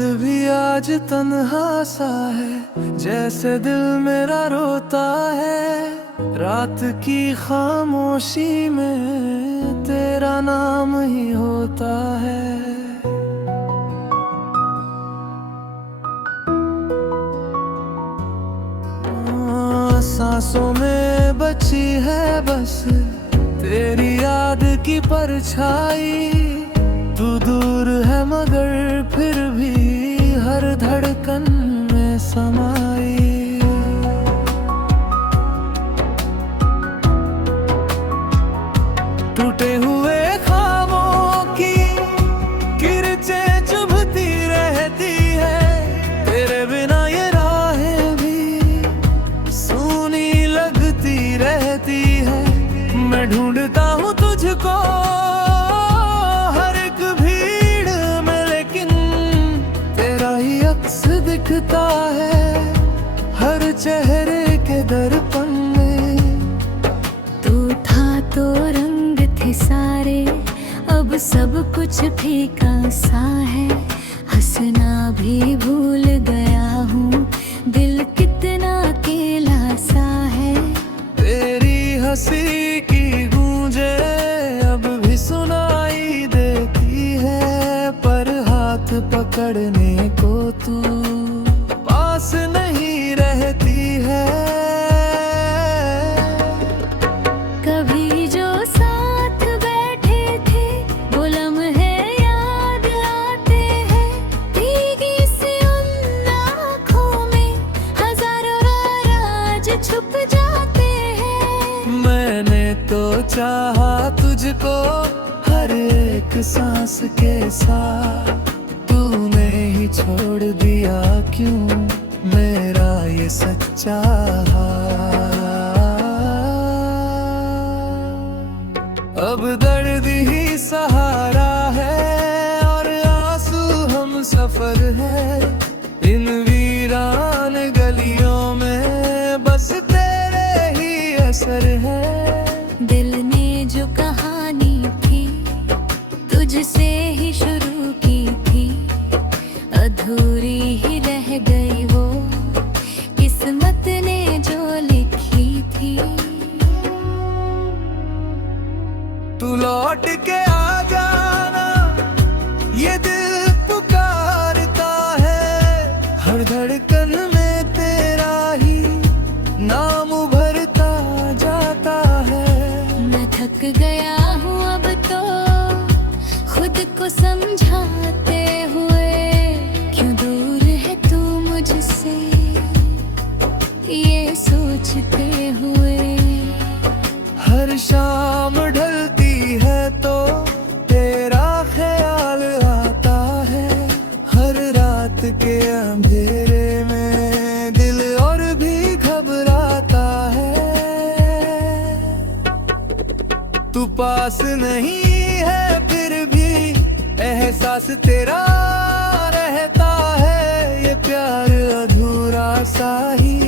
खुद भी आज तन्हा सा है, जैसे दिल मेरा रोता है। रात की खामोशी में तेरा नाम ही होता है। सांसों में बची है बस तेरी याद की परछाई। तू दूर है मगर फिर भी हर धड़कन में समाई। टूटे हुए ख्वाबों की किरचें चुभती रहती है। तेरे बिना ये राहें भी सूनी लगती रहती है। मैं ढूंढता हूँ तुझको दिखता है हर चेहरे के दर्पण में। तू था तो रंग थे सारे, अब सब कुछ फीका सा है। हंसना भी भूल गया हूँ, दिल कितना अकेला सा है। तेरी हंसी की गूंजे अब भी सुनाई देती है, पर हाथ पकड़ने को तू पास नहीं रहती है। कभी जो साथ बैठे थे वो लम्हे याद आते हैं। भीगी सी उन आँखों में हजारों राज छुप जाते हैं। मैंने तो चाहा तुझको हर एक सांस के साथ, तूने ही छोड़ दिया क्यों मेरा ये सच्चा हाल। अब दर्द ही सहारा है और आंसू हम सफर है। इन वीरान गलियों में बस तेरे ही असर है। दिल ने जो कहानी थी तुझसे ही शुरू की थी, अधूरी ही रह गई वो किस्मत ने जो लिखी थी। तू लौट के आ जाना ये दिल पुकारता है। हर धड़कन में तेरा ही नाम उभरता जाता है। मैं थक गया हूँ अब तो खुद को समझाते हुए, क्यों दूर है तू मुझसे ये सोचते हुए। हर शाम ढलती है तो तेरा ख्याल आता है। हर रात के अंधेरे में दिल और भी घबराता है। तू पास नहीं है फिर भी एहसास तेरा रहता है। ये प्यार अधूरा सा ही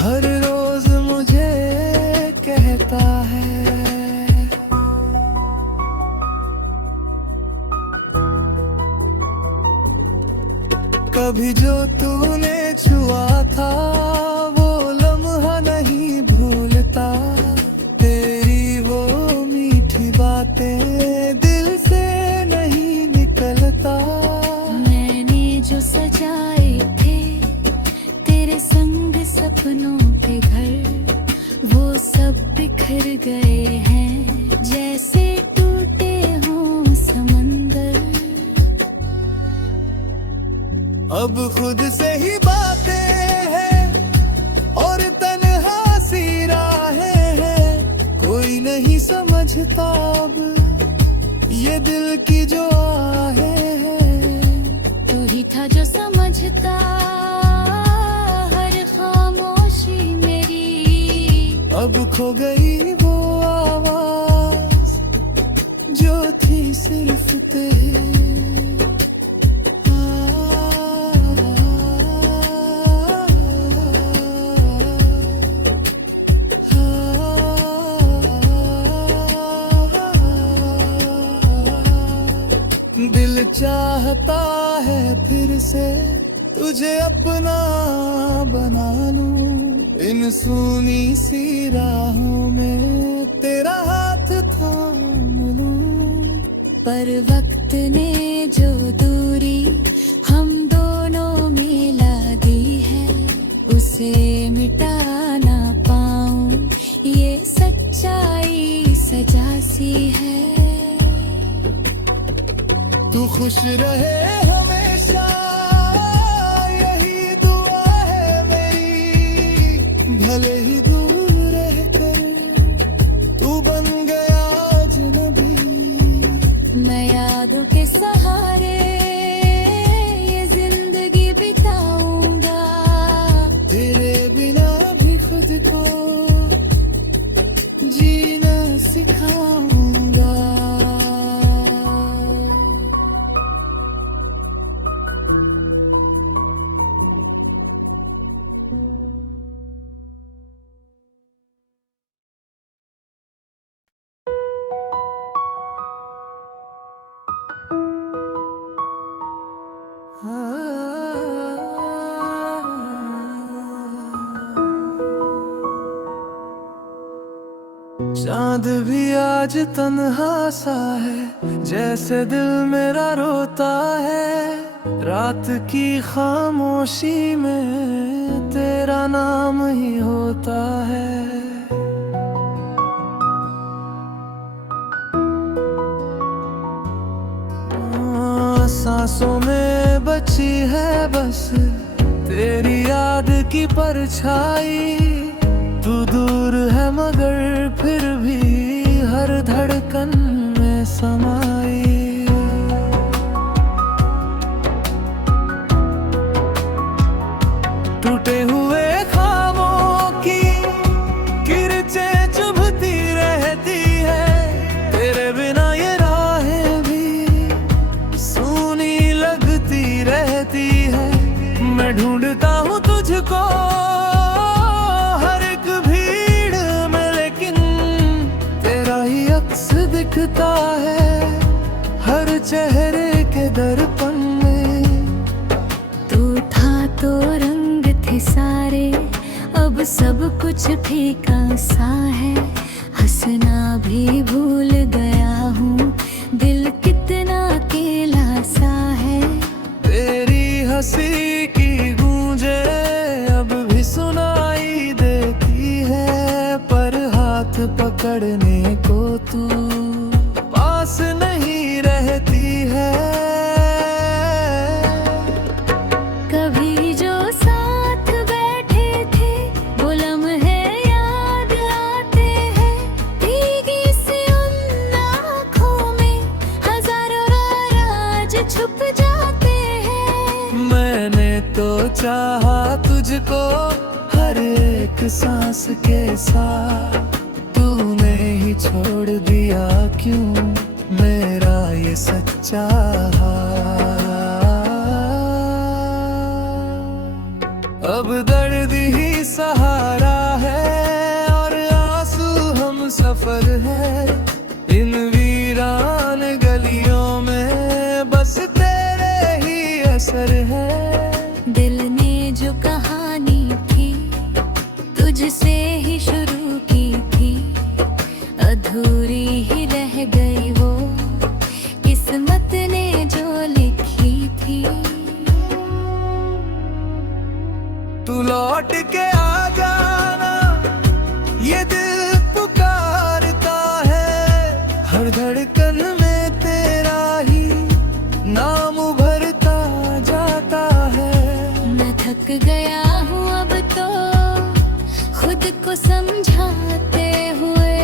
हर रोज मुझे कहता है। कभी जो तूने छुआ था वो लम्हा नहीं भूलता। तेरी वो मीठी बातें दिल से नहीं निकलता। मैंने जो सजाए थे तेरे संग सपनों के घर, वो सब बिखर गए हैं जैसे टूटे हों समंदर। अब खुद से ही बातें हैं और तन्हा सी राहें हैं। कोई नहीं समझता अब ये दिल की जो आहें हैं। तू ही था जो समझता हर खामोशी मेरी। अब खो गई वो आवाज जो थी सिर्फ तेरी। दिल चाहता है फिर फिर से तुझे अपना बना लूं। इन सूनी सी राहों में तेरा हाथ थाम लूं। पर वक्त ने जो दूरी हम दोनों मिला दी है, उसे मिटा ना पाऊं, ये सच्चाई सजा सी है। तू खुश रहे हमेशा, यही दुआ है मेरी। भले ही दूर रहकर तू बन गया अजनबी। मैं यादों के सहारे ये जिंदगी बिताऊंगा, तेरे बिना भी खुद को जीना सिखाऊंगा। चांद भी आज तन्हा सा है, जैसे दिल मेरा रोता है। रात की खामोशी में तेरा नाम ही होता है। सांसों में बची है बस तेरी याद की परछाई। तू दूर है मगर फिर भी हर धड़कन में समाई। टूटे हुए ख्वाबों की किरचें चुभती रहती है। तेरे बिना ये राहें भी सूनी लगती रहती है। मैं ढूंढता हूँ तुझको दिखता है हर चेहरे के दर्पण में। तू था तो रंग थे सारे, अब सब कुछ फीका सा है। हंसना भी भूल गया हूँ, दिल कितना अकेला सा है। तेरी हंसी की गूंजे अब भी सुनाई देती है, पर हाथ पकड़ने को तू पास नहीं रहती है। कभी जो साथ बैठे थे वो लम्हे याद आते हैं। भीगी सी उन आँखों में हजारों राज छुप जाते हैं। मैंने तो चाहा तुझको हर एक सांस के साथ, तूने ही छोड़ दिया क्यों मेरा ये सच्चा हाल। अब दर्द ही सहारा है और आंसू हम सफर है। इन वीरान गलियों में बस तेरे ही असर है। दिल ने जो कहानी थी तुझसे ही शुरू की थी, अधूरी ही रह गई वो किस्मत ने जो लिखी थी। तू लौट के आ जाना, ये दिल पुकारता है। हर धड़कन में तेरा ही नाम उभरता जाता है। मैं थक गया हूँ अब तो खुद को समझाते हुए,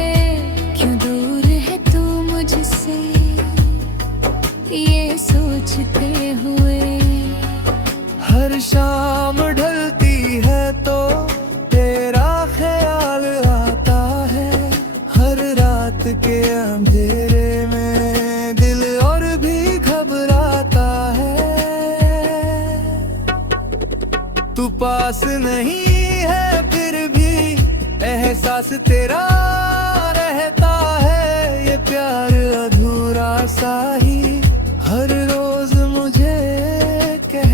क्यों दूर है तू मुझसे ये सोचते हुए। हर शाम ढलती है तो तेरा ख्याल आता है। हर रात के अंधेरे में दिल और भी घबराता है। तू पास नहीं है फिर भी एहसास तेरा रहता है। ये प्यार अधूरा सा ही हर रोज मुझे कह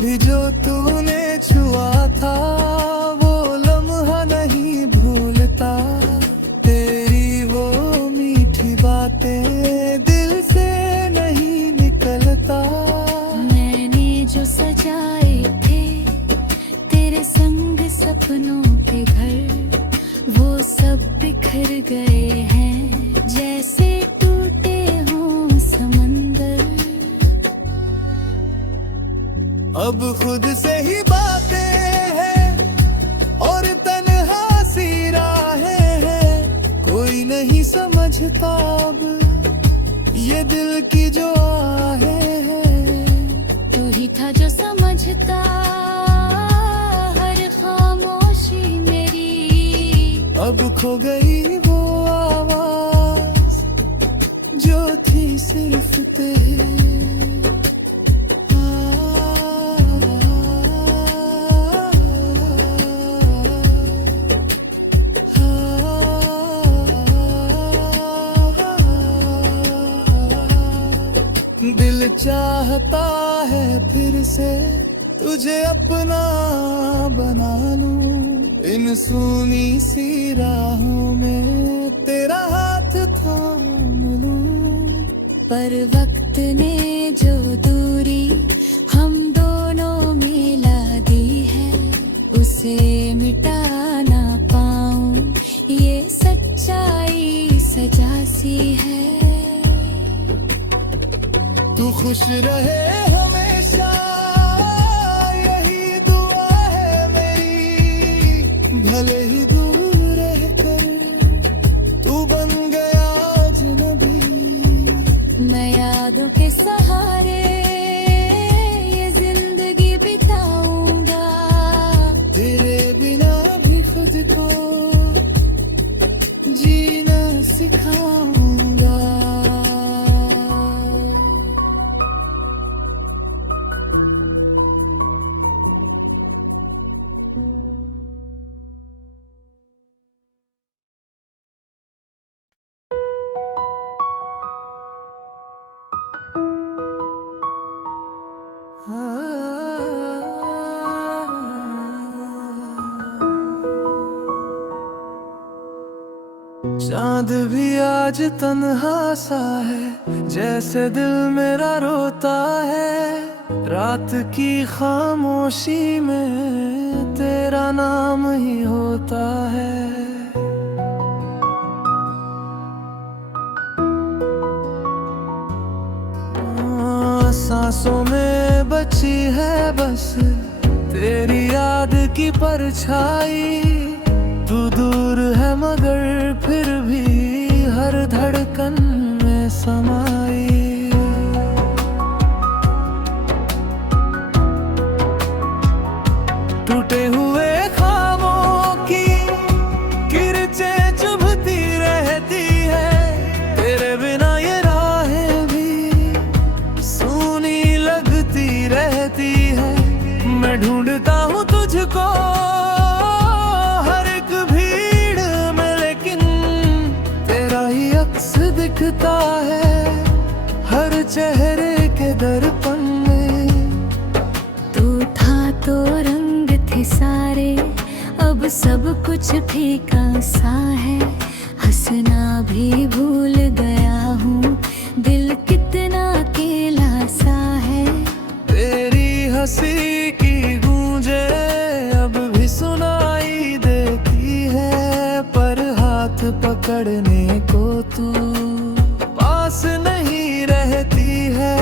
कभी जो तूने छुआ था वो लम्हा नहीं भूलता, तेरी वो मीठी बातें दिल से नहीं निकलता। मैंने जो सजाए थे तेरे संग सपनों के घर, वो सब बिखर गए हैं जैसे टूटे हों समंदर। अब खुद से ही बातें हैं और तन्हा सी राहें हैं, कोई नहीं समझता अब ये दिल की जो आहें हैं। तू ही था जो समझता हर खामोशी मेरी, अब खो गई वो आवाज जो थी सिर्फ तेरी। दिल चाहता है फिर से तुझे अपना बना लूं, इन सूनी सी राहों में तेरा हाथ थाम लूं। पर वक्त ने जो दूरी हम दोनों में ला दी है, उसे मिटा ना पाऊं ये सच्चाई सजा सी है। तू खुश रहे हमेशा यही दुआ है मेरी, भले ही दूर रहकर तू बन गया अजनबी। मैं यादों के सहारे ये जिंदगी बिताऊंगा, तेरे बिना भी खुद को जीना सिखाऊंगा। चांद भी आज तन्हा सा है, जैसे दिल मेरा रोता है। रात की खामोशी में तेरा नाम ही होता है। सांसों में बची है बस तेरी याद की परछाई, तू दूर है मगर फिर भी हर धड़कन में समाई। टूटे हुए ख्वाबों की किरचें चुभती रहती है, तेरे बिना ये राहें भी सूनी लगती रहती है। मैं ढूंढता हूँ तुझको दिखता है हर चेहरे के दर्पण में। तू था तो रंग थे सारे, अब सब कुछ फीका सा है। हंसना भी भूल गया हूँ, दिल कितना अकेला सा है। तेरी हंसी की गूंजे अब भी सुनाई देती है, पर हाथ पकड़ने को तू पास नहीं रहती है।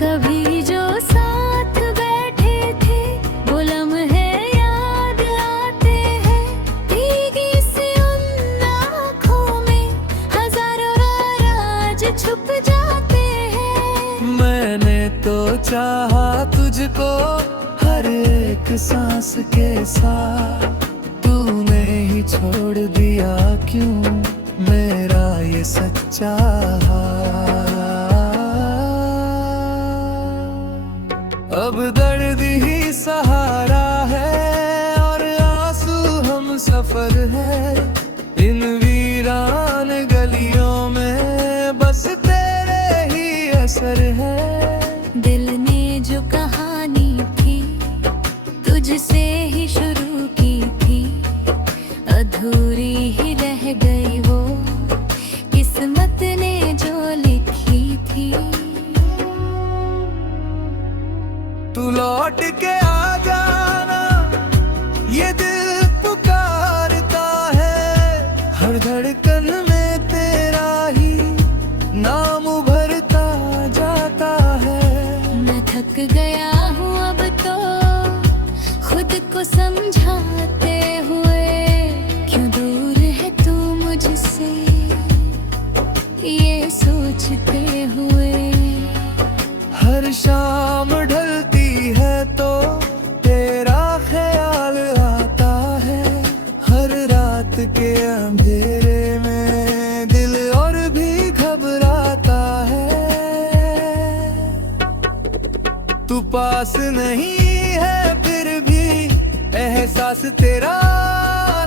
कभी जो साथ बैठे थे वो लम्हे याद आते हैं, भीगी सी उन आँखों में हजारों राज छुप जाते हैं। मैंने तो चाहा तुझको हर एक सांस के साथ, तूने ही छोड़ दिया क्यों मेरा ये सच्चा हाल। अब दर्द ही सहारा है और आंसू हम सफर है, इन वीरान गलियों में बस तेरे ही असर है। अधूरी ही रह गई वो किस्मत ने जो लिखी थी। तू लौट के आ जाना, ये दिल पुकारता है। हर धड़कन में तेरा ही नाम उभरता जाता है। मैं थक गया हूँ अब तो खुद को समझाते हुए, क्यों दूर है तू मुझसे ये सोचते हुए। हर शाम ढलती है तो तेरा ख्याल आता है। हर रात के अंधेरे में दिल और भी घबराता है। तू पास नहीं है फिर भी एहसास तेरा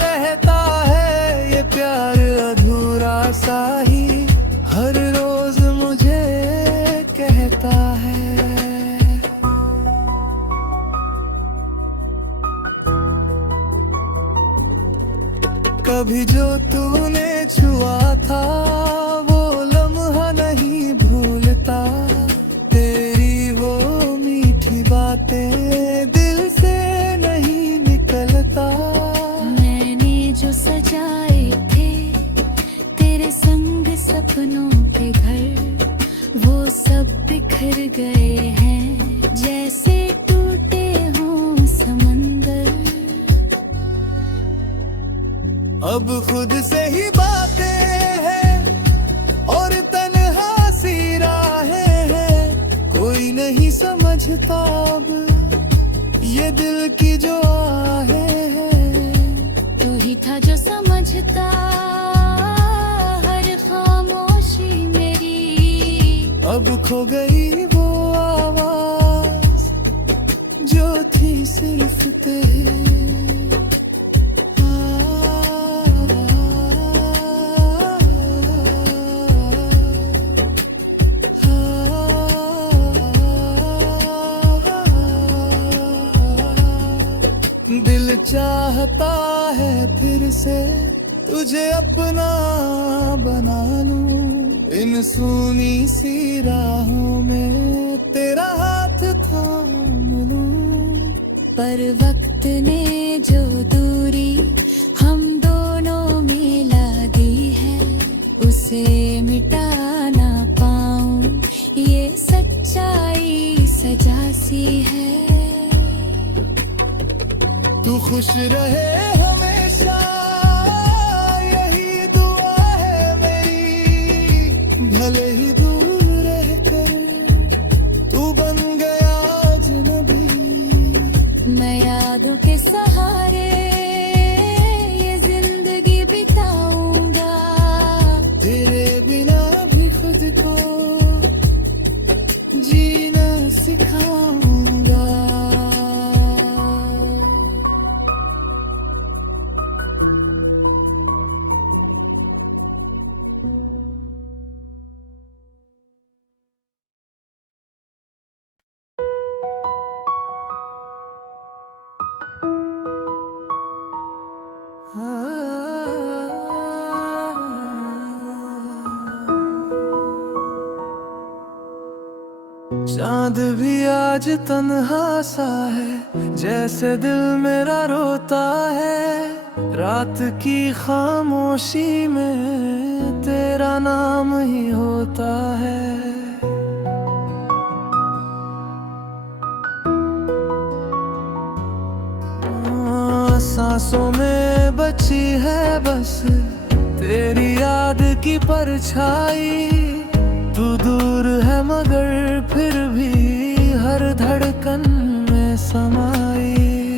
रहता है। ये प्यार अधूरा सा ही हर रोज मुझे कहता है। कभी जो तूने छुआ था वो लम्हा नहीं भूलता। तेरी वो मीठी बातें दिल से नहीं निकलता। मैंने जो सजाए थे तेरे संग सपनों के घर, वो सब बिखर गए हैं जैसे टूटे हों समंदर। अब खुद से ही बातें हैं और तन्हा सी राहें हैं। कोई नहीं समझता अब ये दिल की जो आहें हैं। तू ही था जो समझता हर खामोशी मेरी। अब खो गई वो आवाज जो थी सिर्फ तेरी। दिल चाहता है फिर से तुझे अपना बना लूं। इन सूनी सी राहों में तेरा हाथ थाम लूं। पर वक्त ने जो दूरी हम दोनों में ला दी है, उसे मिटा ना पाऊं ये सच्चाई सजा सी है। तू खुश रहे हमेशा यही दुआ है मेरी। भले ही दूर रहकर तू बन गया अजनबी। मैं यादों के सहारे ये जिंदगी बिताऊंगा। तेरे बिना भी खुद को जीना सिखाऊंगा। चांद भी आज तन्हा सा है, जैसे दिल मेरा रोता है। रात की खामोशी में तेरा नाम ही होता है। सांसों में बची है बस तेरी याद की परछाई। तू दूर है मगर फिर भी हर धड़कन में समाई।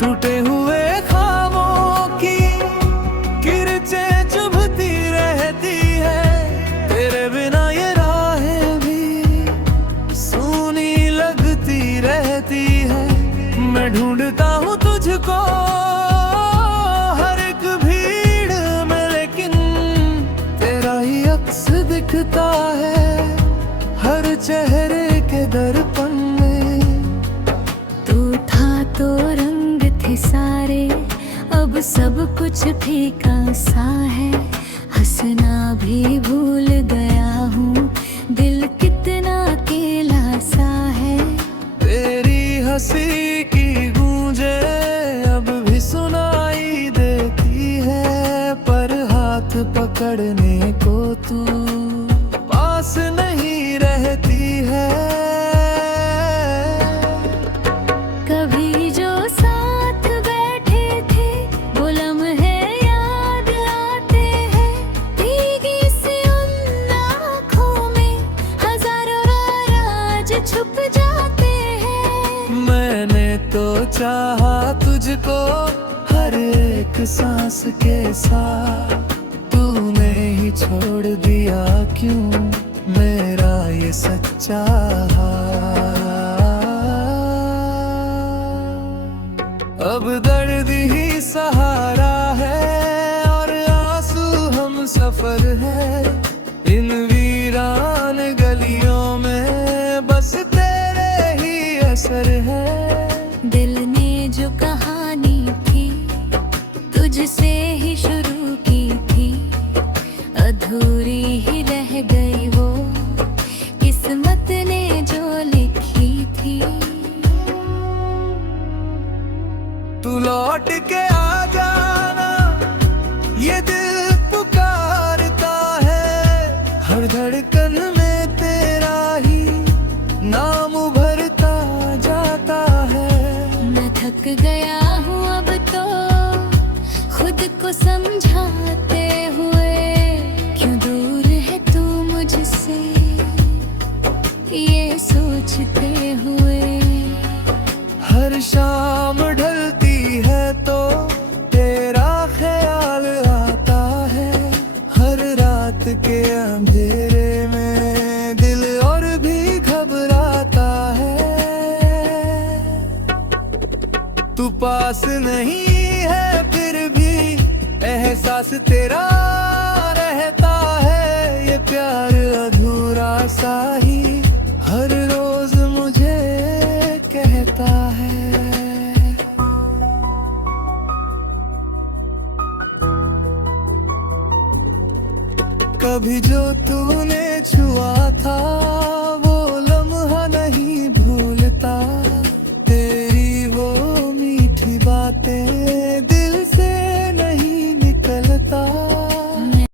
टूटे हुए ख्वाबों की किरचें चुभती रहती है। तेरे बिना ये राहें भी सूनी लगती रहती है। मैं ढूंढता हूँ तुझको दिखता है हर चेहरे के दर्पण में। थे सारे, अब सब कुछ फीका सा है। हंसना भी भूल गया हूँ, दिल कितना अकेला सा है। तेरी हंसी की गूंजे अब भी सुनाई देती है, पर हाथ पकड़ने को तू पास नहीं रहती है। कभी जो साथ बैठे थे वो लम्हे याद आते हैं, भीगी सी उन आँखों में हजारों राज छुप जाते हैं। मैंने तो चाहा तुझको हर एक सांस के साथ, तूने ही छोड़ दिया क्यों मेरा ये सच्चा हाल। अब दर्द ही सहारा है और आंसू हम सफर है, इन वीरान गलियों में बस तेरे ही असर है। दिल ने जो कहानी थी तुझसे ही शुरू की थी, अधूरी ही रह गई वो किस्मत ने जो लिखी थी। तू लौट के आ जाना, ये दिल पुकारता है, हर धड़कन में तेरा ही नाम उभरता जाता है। मैं थक गया हूँ अब तो खुद को समझाते हुए, क्यों दूर है तू मुझसे ये सोचते हुए। हर शाम ढलती है तो तेरा ख्याल आता है, हर रात के अंधेरे में दिल और भी घबराता है। तू पास नहीं है फिर भी एहसास तेरा रहता है, ये प्यार अधूरा सा ही हर रोज मुझे कहता है। कभी जो तूने छुआ था